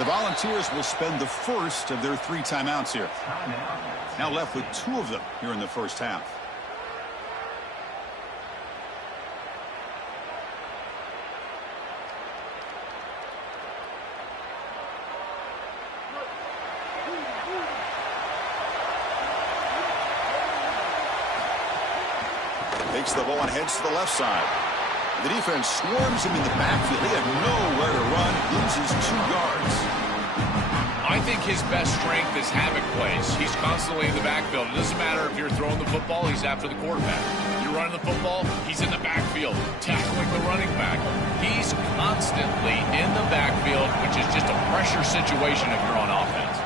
The Volunteers will spend the first of their 3 timeouts here. Now left with 2 of them here in the first half. Takes the ball and heads to the left side. The defense swarms him in the backfield. He had nowhere to run. Loses 2 yards. I think his best strength is havoc plays. He's constantly in the backfield. It doesn't matter if you're throwing the football, he's after the quarterback. You're running the football, he's in the backfield, tackling the running back. He's constantly in the backfield, which is just a pressure situation if you're on offense.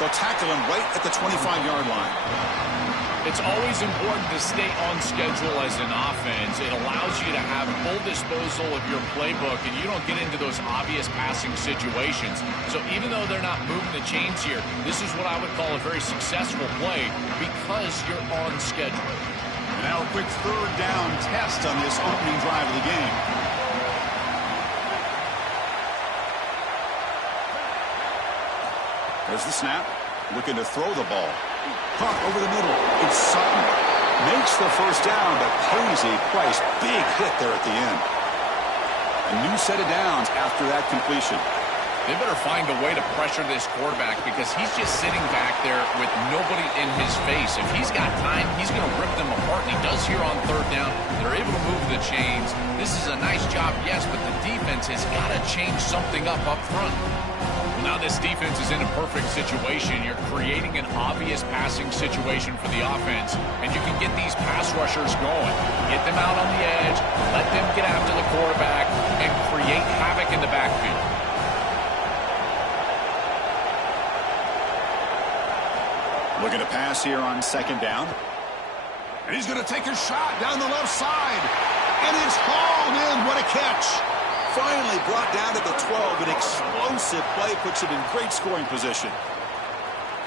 They'll tackle him right at the 25-yard line. It's always important to stay on schedule as an offense. It allows you to have full disposal of your playbook, and you don't get into those obvious passing situations. So even though they're not moving the chains here, this is what I would call a very successful play because you're on schedule. Now a quick 3rd down test on this opening drive of the game. There's the snap. Looking to throw the ball. Caught over the middle. It's Sutton. Makes the first down, but pays a price. Big hit there at the end. A new set of downs after that completion. They better find a way to pressure this quarterback because he's just sitting back there with nobody in his face. If he's got time, he's going to rip them apart, and he does here on 3rd down. They're able to move the chains. This is a nice job, yes, but the defense has got to change something up front. Now this defense is in a perfect situation. You're creating an obvious passing situation for the offense, and you can get these pass rushers going. Get them out on the edge, let them get after the quarterback, and create havoc in the backfield. Looking to pass here on 2nd down. And he's going to take a shot down the left side. And it's hauled in. What a catch. Finally brought down to the 12. An explosive play puts it in great scoring position.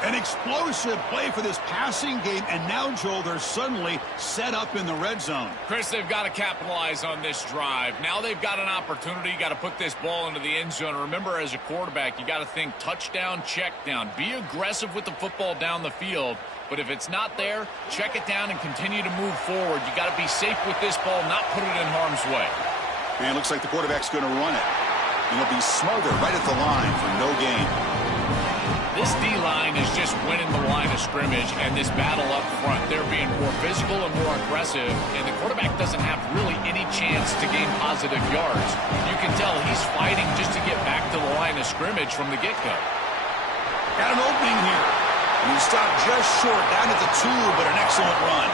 An explosive play for this passing game. And now, Joel, they're suddenly set up in the red zone. Chris, they've got to capitalize on this drive. Now they've got an opportunity. You got to put this ball into the end zone. Remember, as a quarterback, you got to think touchdown, check down. Be aggressive with the football down the field. But if it's not there, check it down and continue to move forward. You got to be safe with this ball, not put it in harm's way. Man, looks like the quarterback's going to run it. And he'll be smothered right at the line for no gain. This D-line is just winning the line of scrimmage, and this battle up front, they're being more physical and more aggressive, and the quarterback doesn't have really any chance to gain positive yards. You can tell he's fighting just to get back to the line of scrimmage from the get-go. Got an opening here. And he stopped just short, down at the 2, but an excellent run.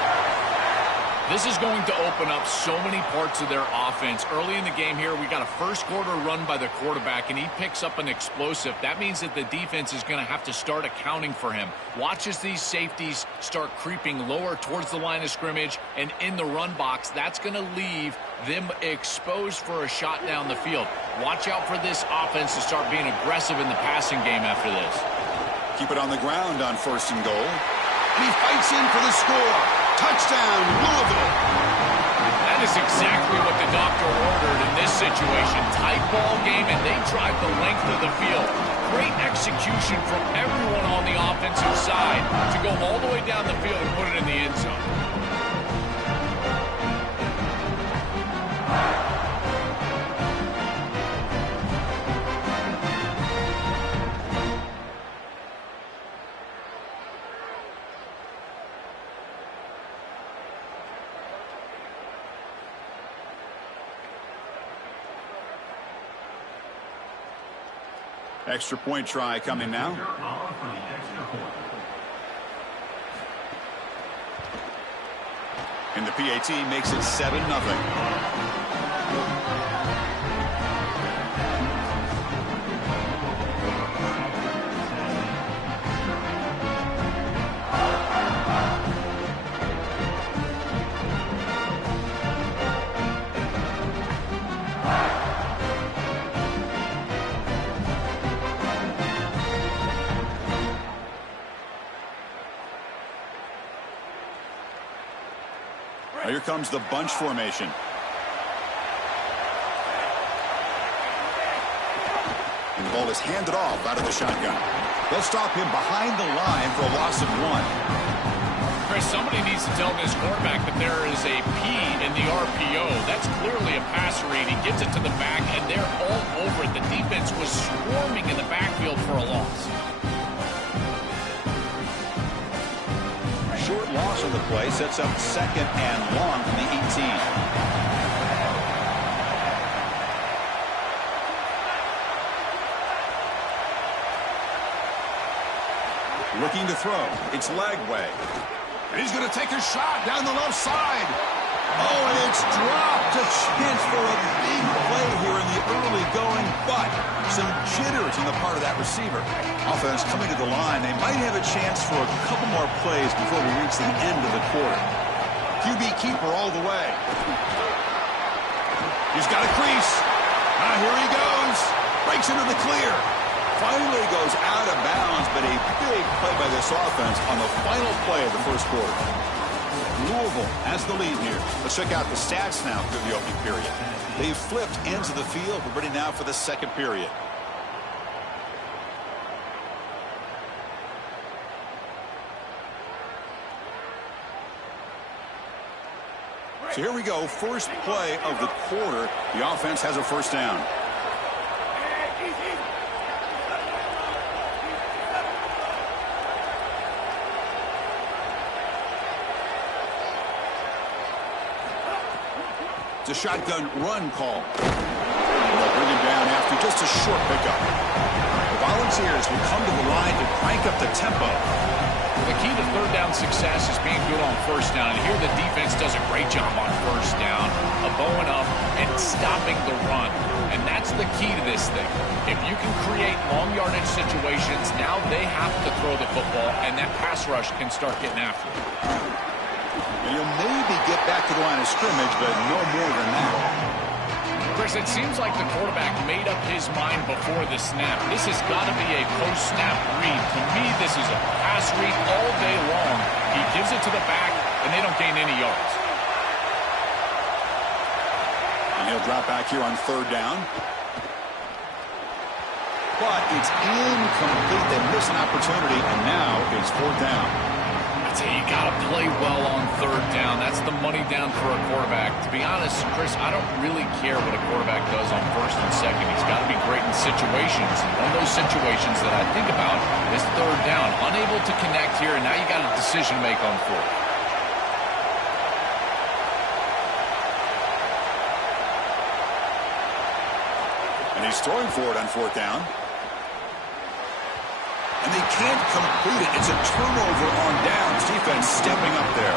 This is going to open up so many parts of their offense. Early in the game here, we got a first-quarter run by the quarterback, and he picks up an explosive. That means that the defense is going to have to start accounting for him. Watch as these safeties start creeping lower towards the line of scrimmage and in the run box. That's going to leave them exposed for a shot down the field. Watch out for this offense to start being aggressive in the passing game after this. Keep it on the ground on 1st and goal. And he fights in for the score. Touchdown, Louisville. That is exactly what the doctor ordered in this situation. Tight ball game, and they drive the length of the field. Great execution from everyone on the offensive side to go all the way down the field and put it in the end zone. Extra point try coming now. And the PAT makes it 7-0. Here comes the bunch formation. ball is handed off out of the shotgun. They'll stop him behind the line for a loss of 1. Chris, somebody needs to tell this quarterback that there is a P in the RPO. That's clearly a pass read. He gets it to the back, and they're all over it. The defense was swarming in the backfield for a loss. Short loss of the play sets up 2nd and long from the 18. Looking to throw. It's Lagway. And he's going to take a shot down the left side. Oh, and it's dropped. A chance for a big play here in the early going, but some jitters on the part of that receiver. Offense coming to the line. They might have a chance for a couple more plays before we reach the end of the quarter. QB keeper all the way. He's got a crease. Now here he goes. Breaks into the clear. Finally goes out of bounds, but a big play by this offense on the final play of the first quarter. Louisville has the lead here. Let's check out the stats now through the opening period. They've flipped ends of the field. We're ready now for the second period. So here we go. First play of the quarter. The offense has a first down. It's a shotgun run call. They'll bring him down after just a short pickup. The Volunteers will come to the line to crank up the tempo. The key to third down success is being good on first down. And here the defense does a great job on first down of bowing up and stopping the run. And that's the key to this thing. If you can create long yardage situations, now they have to throw the football, and that pass rush can start getting after it. And you'll maybe get back to the line of scrimmage, but no more than that. Chris, it seems like the quarterback made up his mind before the snap. This has got to be a post-snap read. To me, this is a pass read all day long. He gives it to the back, and they don't gain any yards. And he'll drop back here on third down. But it's incomplete. They miss an opportunity, and now it's fourth down. You got to play well on third down. That's the money down for a quarterback. To be honest, Chris, I don't really care what a quarterback does on first and second. He's got to be great in situations. And one of those situations that I think about is third down. Unable to connect here, and now you got a decision to make on fourth. And he's throwing for it on fourth down. And they can't complete it. It's a turnover on downs. Defense stepping up there.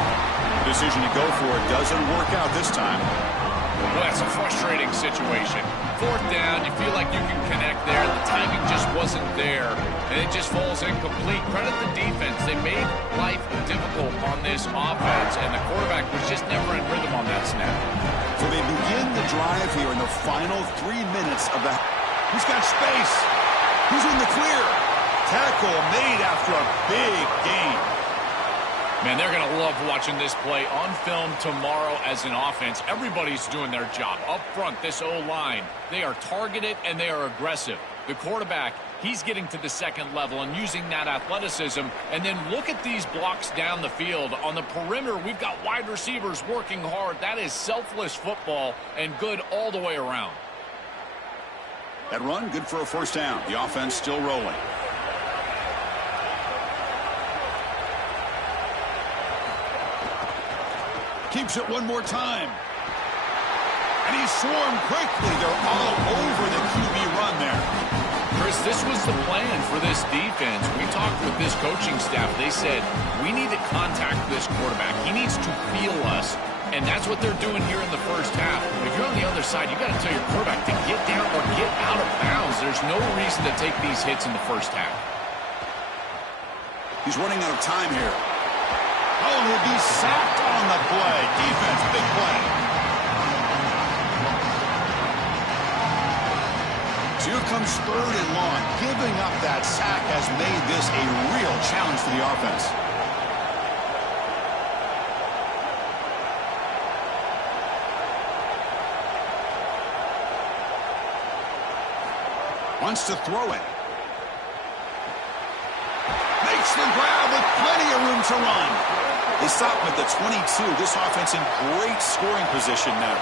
The decision to go for it doesn't work out this time. Well, that's a frustrating situation. Fourth down, you feel like you can connect there. The timing just wasn't there, and it just falls incomplete. Credit the defense. They made life difficult on this offense, and the quarterback was just never in rhythm on that snap. So they begin the drive here in the final 3 minutes of the... He's got space. Who's in the clear? Tackle made after a big gain. Man, they're going to love watching this play on film tomorrow as an offense. Everybody's doing their job. Up front, this O-line, they are targeted and they are aggressive. The quarterback, he's getting to the second level and using that athleticism. And then look at these blocks down the field. On the perimeter, we've got wide receivers working hard. That is selfless football and good all the way around. That run, good for a first down. The offense still rolling. Keeps it one more time. And he's swarmed quickly. They're all over the QB run there. Chris, this was the plan for this defense. We talked with this coaching staff. They said, we need to contact this quarterback. He needs to feel us. And that's what they're doing here in the first half. If you're on the other side, you got to tell your quarterback to get down or get out of bounds. There's no reason to take these hits in the first half. He's running out of time here. Oh, he'll be sacked on the play. Defense, big play. So here comes third and long. Giving up that sack has made this a real challenge for the offense. Wants to throw it. Makes the grab with plenty of room to run. They stop him at the 22. This offense in great scoring position now.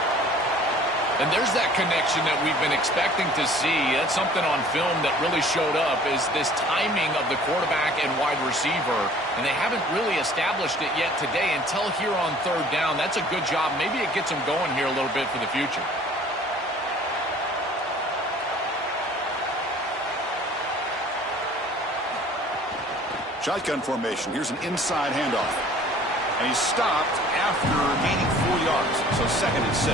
And there's that connection that we've been expecting to see. That's something on film that really showed up, is this timing of the quarterback and wide receiver. And they haven't really established it yet today until here on third down. That's a good job. Maybe it gets them going here a little bit for the future. Shotgun formation. Here's an inside handoff. And he's stopped after gaining 4 yards. So 2nd and 6.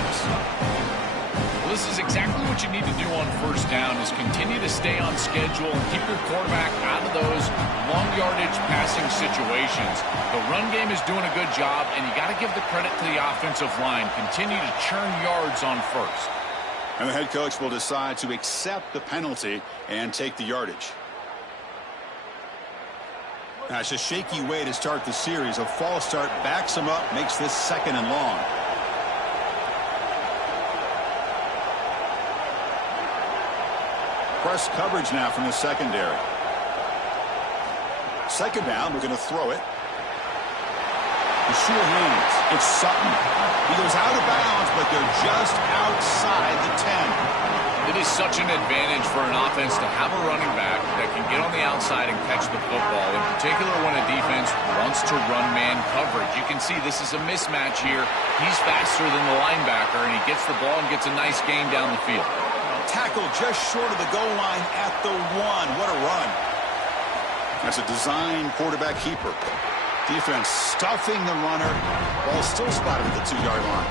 Well, this is exactly what you need to do on first down, is continue to stay on schedule and keep your quarterback out of those long yardage passing situations. The run game is doing a good job, and you got to give the credit to the offensive line. Continue to churn yards on first. And the head coach will decide to accept the penalty and take the yardage. Now, it's a shaky way to start the series. A false start backs him up, makes this 2nd and long. Press coverage now from the secondary. 2nd down, we're going to throw it. The sure hands. It's Sutton. He goes out of bounds, but they're just outside the 10. It is such an advantage for an offense to have a running back that can get on the outside and catch the football, in particular when a defense wants to run man coverage. You can see this is a mismatch here. He's faster than the linebacker, and he gets the ball and gets a nice gain down the field. Tackle just short of the goal line at the 1. What a run. That's a design quarterback keeper. Defense stuffing the runner. Ball still spotted at the 2-yard line.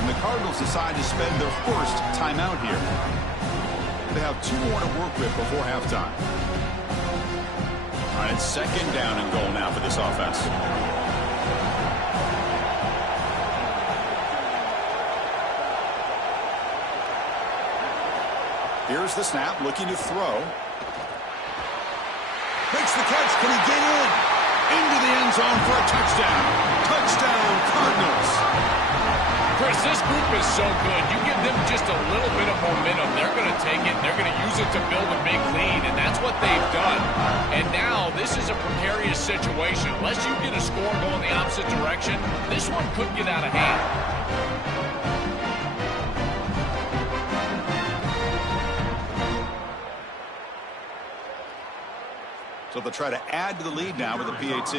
And the Cardinals decide to spend their first timeout here. They have 2 more to work with before halftime. All right, it's 2nd down and goal now for this offense. Here's the snap, looking to throw. Makes the catch. Can he get in? Into the end zone for a touchdown. Touchdown, Cardinals. Chris, this group is so good. You give them just a little bit of momentum, they're going to take it, they're going to use it to build a big lead, and that's what they've done. And now this is a precarious situation. Unless you get a score going the opposite direction, this one could get out of hand. So they'll try to add to the lead now with the PAT.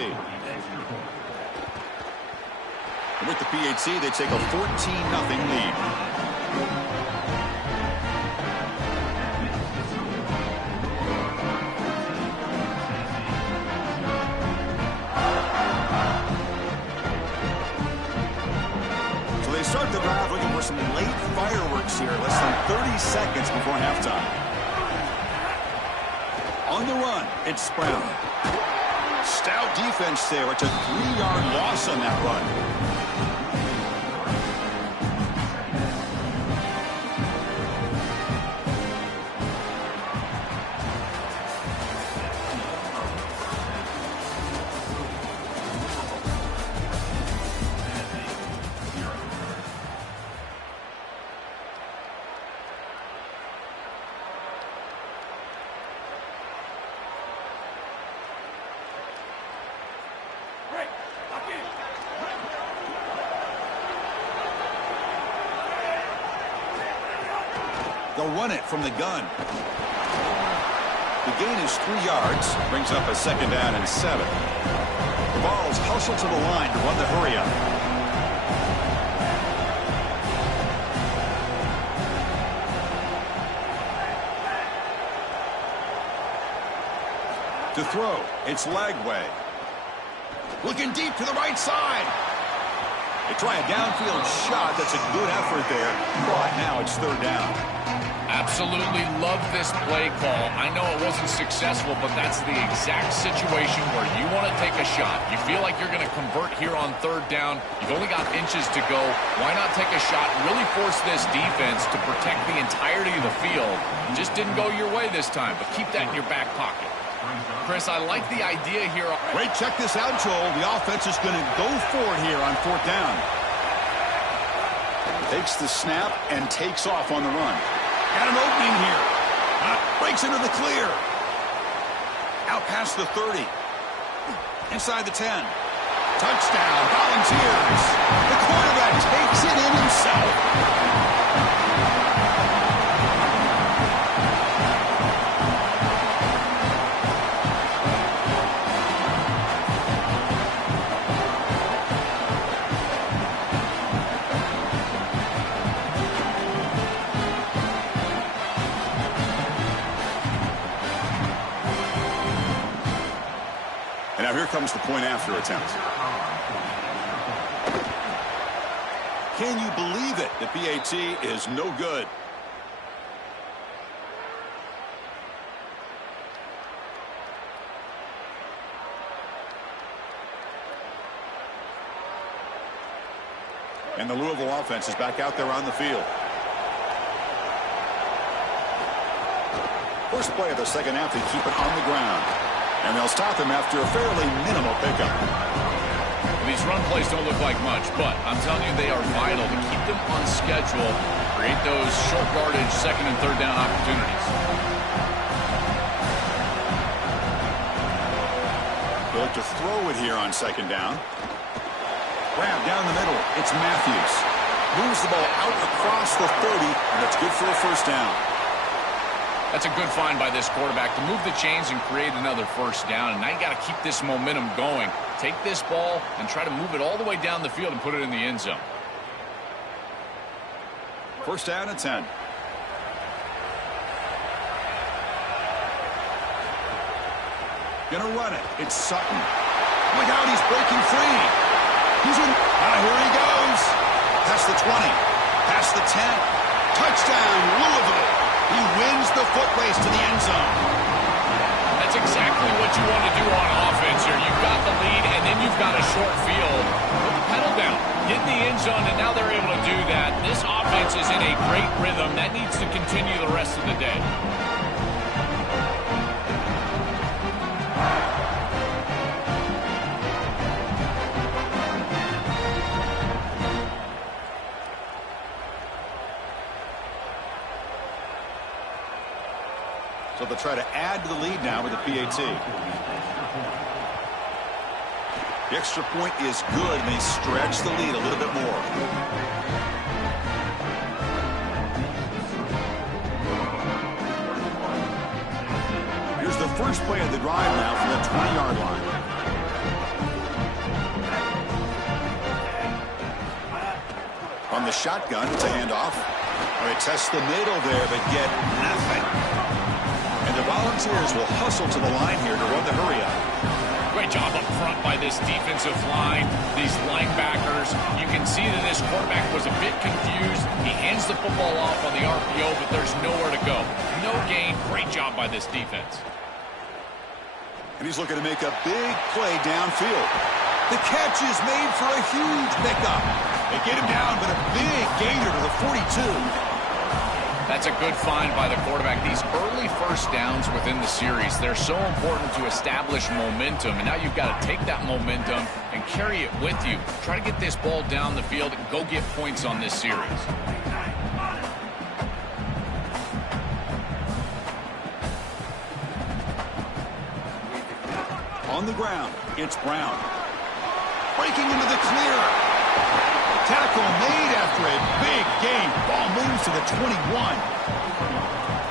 And with the PAT, they take a 14-0 lead. So they start the drive looking for some late fireworks here. Less than 30 seconds before halftime. On the run, it's Brown. Stout defense there. It's a 3-yard loss on that run. They'll run it from the gun. The gain is 3 yards. Brings up a 2nd down and 7. The Vols hustle to the line to run the hurry up. To throw, it's Lagway. Looking deep to the right side. They try a downfield shot. That's a good effort there. But now it's 3rd down. Absolutely love this play call. I know it wasn't successful, but that's the exact situation where you want to take a shot. You feel like you're going to convert here on 3rd down. You've only got inches to go. Why not take a shot and really force this defense to protect the entirety of the field? Just didn't go your way this time, but keep that in your back pocket. Chris, I like the idea here. Great, check this out, Joel. The offense is going to go for it here on 4th down. Takes the snap and takes off on the run. Got an opening here. Breaks into the clear. Out past the 30. Inside the 10. Touchdown, Volunteers. The quarterback takes it in himself. And now here comes the point after attempt. Can you believe it? The PAT is no good. And the Louisville offense is back out there on the field. First play of the second half, they keep it on the ground. And they'll stop him after a fairly minimal pickup. These run plays don't look like much, but I'm telling you, they are vital to keep them on schedule, create those short yardage second and third down opportunities. They'll look to throw it here on second down. Grab down the middle. It's Matthews. Moves the ball out across the 30, and it's good for a first down. That's a good find by this quarterback to move the chains and create another first down. And now you got to keep this momentum going. Take this ball and try to move it all the way down the field and put it in the end zone. First down and 10. Gonna run it. It's Sutton. Look out, he's breaking free. He's in. Here he goes. Past the 20. Past the 10. Touchdown, Louisville. He wins the foot race to the end zone. That's exactly what you want to do on offense here. You've got the lead, and then you've got a short field. Put the pedal down. Get in the end zone, and now they're able to do that. This offense is in a great rhythm. That needs to continue the rest of the day. So they'll try to add to the lead now with the PAT. The extra point is good, and they stretch the lead a little bit more. Here's the first play of the drive now from the 20-yard line. On the shotgun, it's a handoff. They test the middle there, but get nothing. And the Volunteers will hustle to the line here to run the hurry-up. Great job up front by this defensive line, these linebackers. You can see that this quarterback was a bit confused. He hands the football off on the RPO, but there's nowhere to go. No gain. Great job by this defense. And he's looking to make a big play downfield. The catch is made for a huge pickup. They get him down, but a big gainer to the 42. That's a good find by the quarterback. These early first downs within the series, they're so important to establish momentum. And now you've got to take that momentum and carry it with you. Try to get this ball down the field and go get points on this series. On the ground, it's Brown. Breaking into the clear. Tackle made after a big gain. Ball moves to the 21.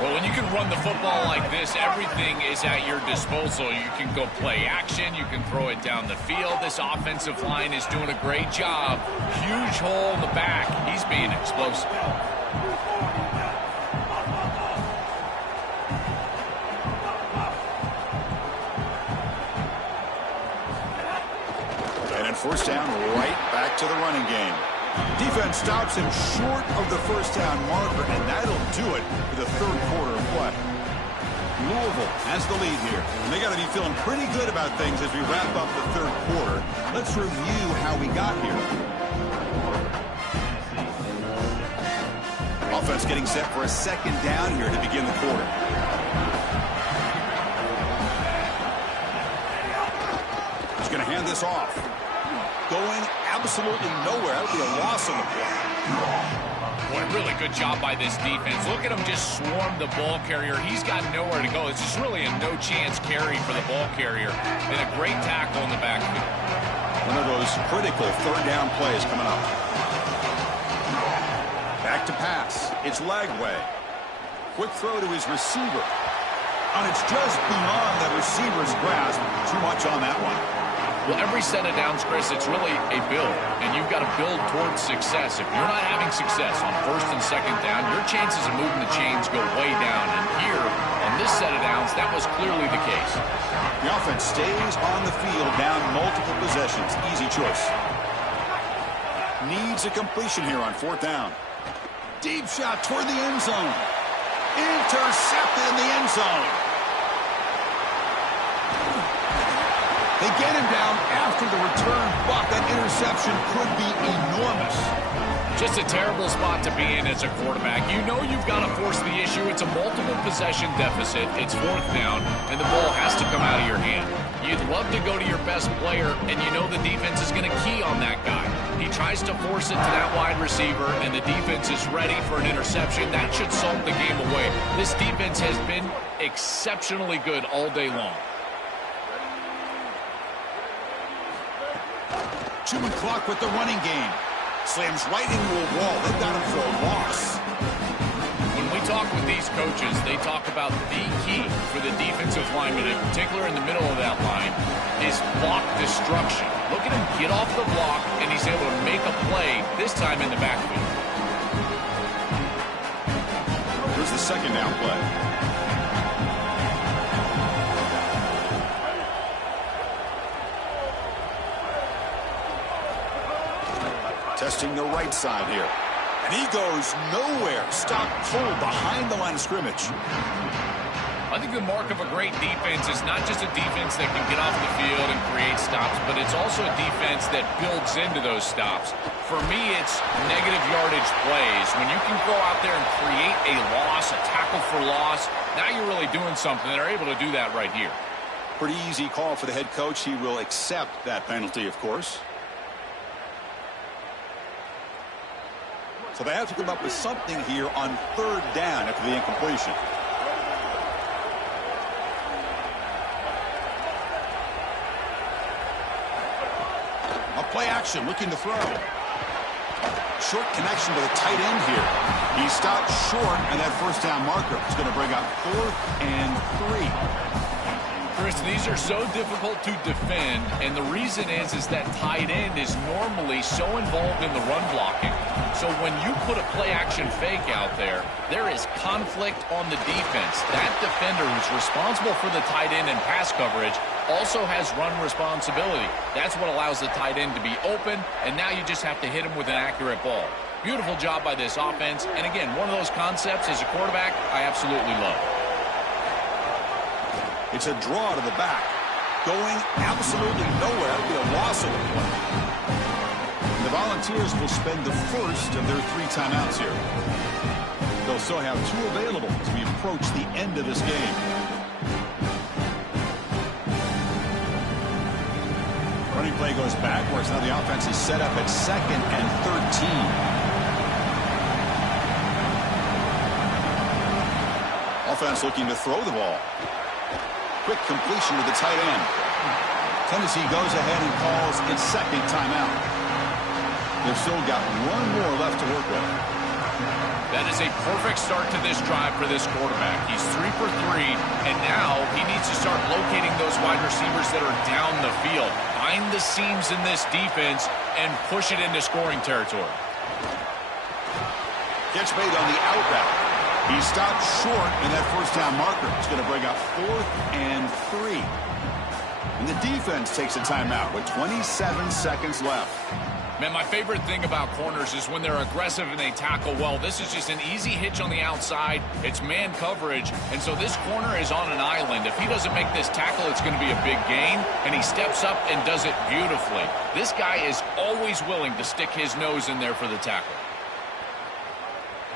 Well, when you can run the football like this, everything is at your disposal. You can go play action. You can throw it down the field. This offensive line is doing a great job. Huge hole in the back. He's being explosive. First down, right back to the running game. Defense stops him short of the first down marker, and that'll do it for the third quarter of play. Louisville has the lead here. And they got to be feeling pretty good about things as we wrap up the third quarter. Let's review how we got here. Offense getting set for a second down here to begin the quarter. He's going to hand this off. Going absolutely nowhere. That would be a loss on the play. Boy, really good job by this defense. Look at him just swarm the ball carrier. He's got nowhere to go. It's just really a no-chance carry for the ball carrier. And a great tackle in the backfield. One of those critical third down plays coming up. Back to pass. It's Lagway. Quick throw to his receiver. And it's just beyond the receiver's grasp. Too much on that one. Well, every set of downs, Chris, it's really a build. And you've got to build towards success. If you're not having success on first and second down, your chances of moving the chains go way down. And here, on this set of downs, that was clearly the case. The offense stays on the field, down multiple possessions. Easy choice. Needs a completion here on fourth down. Deep shot toward the end zone. Intercepted in the end zone. They get him down after the return, but that interception could be enormous. Just a terrible spot to be in as a quarterback. You know you've got to force the issue. It's a multiple possession deficit. It's fourth down, and the ball has to come out of your hand. You'd love to go to your best player, and you know the defense is going to key on that guy. He tries to force it to that wide receiver, and the defense is ready for an interception. That should salt the game away. This defense has been exceptionally good all day long. Chewing clock with the running game. Slams right into a wall. They've got him for a loss. When we talk with these coaches, they talk about the key for the defensive lineman, in particular in the middle of that line, is block destruction. Look at him get off the block, and he's able to make a play, this time in the backfield. Here's the second down play. Testing the right side here. And he goes nowhere. Stop pulled behind the line of scrimmage. I think the mark of a great defense is not just a defense that can get off the field and create stops, but it's also a defense that builds into those stops. For me, it's negative yardage plays. When you can go out there and create a loss, a tackle for loss, now you're really doing something. They're able to do that right here. Pretty easy call for the head coach. He will accept that penalty, of course. So they have to come up with something here on third down after the incompletion. A play action, looking to throw. Short connection to the tight end here. He stopped short, and that first down marker is going to bring up 4th and 3. Chris, these are so difficult to defend, and the reason is that tight end is normally so involved in the run blocking. So when you put a play-action fake out there, there is conflict on the defense. That defender who's responsible for the tight end and pass coverage also has run responsibility. That's what allows the tight end to be open, and now you just have to hit him with an accurate ball. Beautiful job by this offense, and again, one of those concepts as a quarterback I absolutely love. It's a draw to the back. Going absolutely nowhere. It'll be a loss of the play. The Volunteers will spend the first of their 3 timeouts here. They'll still have 2 available as we approach the end of this game. Running play goes backwards. Now the offense is set up at 2nd and 13. Offense looking to throw the ball. Quick completion to the tight end. Tennessee goes ahead and calls its 2nd timeout. They've still got 1 more left to work with. That is a perfect start to this drive for this quarterback. He's 3 for 3, and now he needs to start locating those wide receivers that are down the field. Find the seams in this defense and push it into scoring territory. Catch made on the out route. He stopped short, and that first down marker is going to bring up 4th and 3. And the defense takes a timeout with 27 seconds left. Man, my favorite thing about corners is when they're aggressive and they tackle well. This is just an easy hitch on the outside. It's man coverage, and so this corner is on an island. If he doesn't make this tackle, it's going to be a big gain, and he steps up and does it beautifully. This guy is always willing to stick his nose in there for the tackle.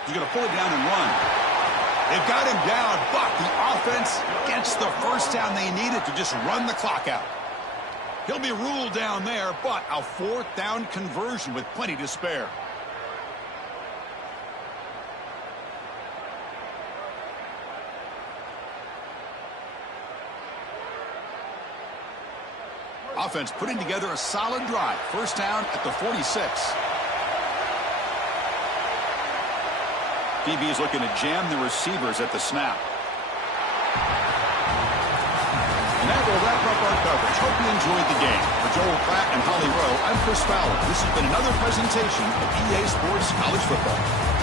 He's going to pull it down and run. They've got him down, but the offense gets the first down they needed to just run the clock out. He'll be ruled down there, but a 4th down conversion with plenty to spare. Offense putting together a solid drive. First down at the 46. DB is looking to jam the receivers at the snap. And that will wrap up our coverage. Hope you enjoyed the game. For Joel Pratt and Holly Rowe, I'm Chris Fowler. This has been another presentation of EA Sports College Football.